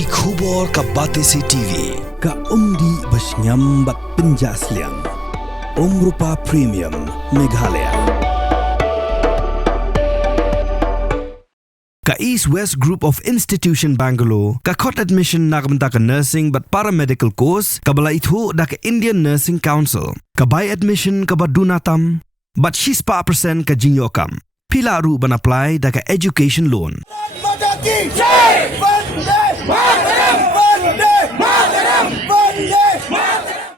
Ki khubor ka Batese TV. Ka umdi basnyam bat penjaslian. Rupa Premium Meghalaya. Ka East West Group of Institution Bangalore, ka khot admission nakamta ka nursing but paramedical course, ka bala ithu da ka Indian Nursing Council, ka buy admission ka badunatam, but she's pa percent ka jinyokam. Pila ru ban apply da ka education loan.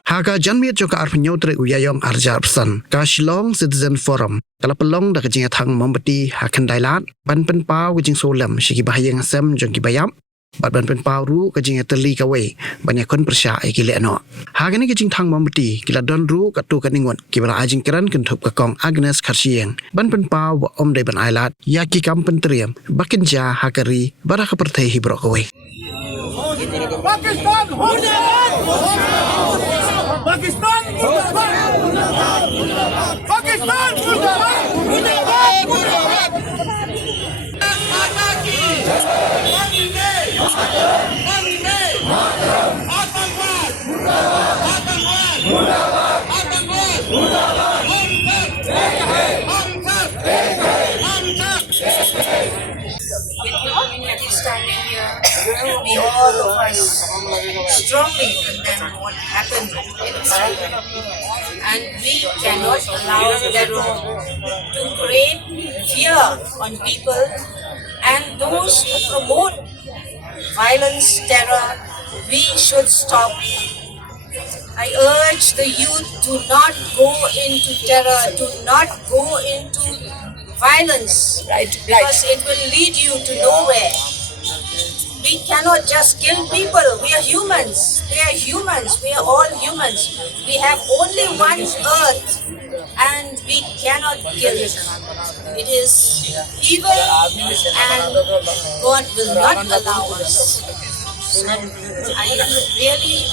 Haga janmiat joka arpenyotre uyayong arjar persen. Ka Shillong Citizen Forum. Kala pelong da kejing thang membeti hakan dailat. Ban pen pau kejing solam shiki bahayang asam jong kibayam. Ban pen pau ru kejing terli kawe. Banyak kon persya ikile no. Haga ni kejing thang membeti kila don ru katu kaningon. Kibala ajing keran kentup kakong Agnes Karsieng. Ban pen pau wa om dai ban ailat. Ya ki kam pentriam. Bakin ja hakari baraka pertai hibro kawe. Pakistan murdabat! Pakistan murdabat! Pakistan murdabat! Murdabat! Murdabat! Mata ki Vande Vande Atangwad Atangwad Atangwad Standing here, we all of us strongly condemn what happened in Israel, and we cannot allow terror to create fear on people, and those who promote violence, terror, we should stop. I urge the youth to not go into terror, to not go into violence, because it will lead you to nowhere. We cannot just kill people. We are humans. They are humans. We are all humans. We have only one earth, and we cannot kill it. It is evil, and God will not allow us. I really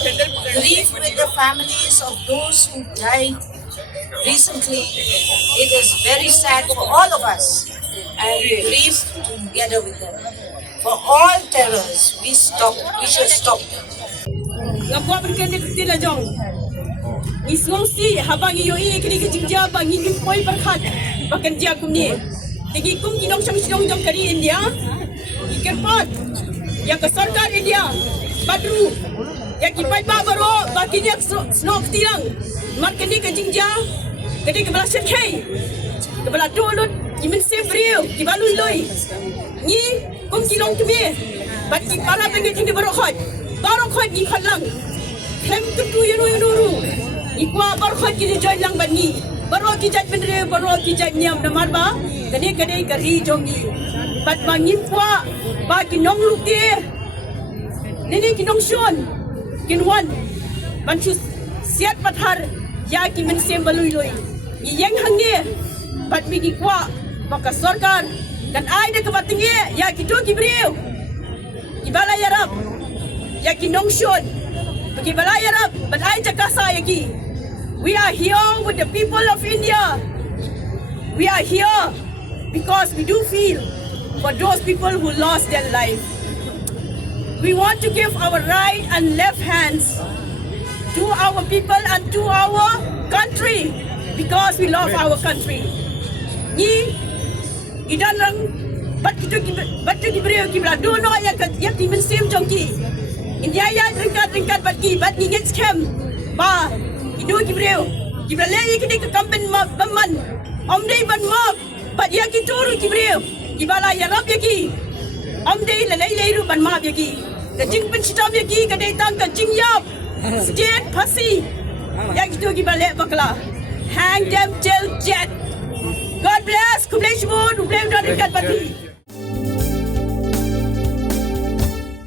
grieve with the families of those who died recently. It is very sad for all of us, and we grieve together with them. For all terrors, we should stop them. Ngapwa berkan tila jong. Isngongsi habang iyo kini kejingja bang ingin koi berkat bahkan dia kumni. Tegi kum kinong sang jong kari India. Ikerpat ya ke sarkar India. Badru ya kipai ba baro bakinya snok tilang. Markani kejingja kedi kebala sekai. Kebala dolut imin sembriu kibalui loi. Ni kum kilong kemi bagi para pengen di barokhot ni khalang hem tu yuru ikwa barokhot ki join lang bani baro ki jat bendre baro ki jat nyam na marba kade kari jongi bat mangin kwa ba ki nong lukti nini ki nong shon kinwan banchu siat pathar ya ki men sem balui loi yang hangne bat mi ki kwa maka sarkar dan ai de kebatinge ya kitu kibriu kibala yarab ya kinongshon kibala yarab but ai jakasa yaki. We are here with the people of India. We are here because we do feel for those people who lost their life. We want to give our right and left hands to our people and to our country because we love our country. Ni idan lang bat diberiu kibla dono yang timin sim jongki india ya ringkat bat ngin scam ba idu kiberiu kibla le kini ke kampen baman om dei ban map bat ya ki turu kiberiu kibala ya rap yaki om dei le ru ban map yaki ke jing pen sitam yaki ke dei tang ke jing yap state phasi ya kitu kibala bakla hang them till death. God bless. Kublai Shimon, Kublai Dekat Batu.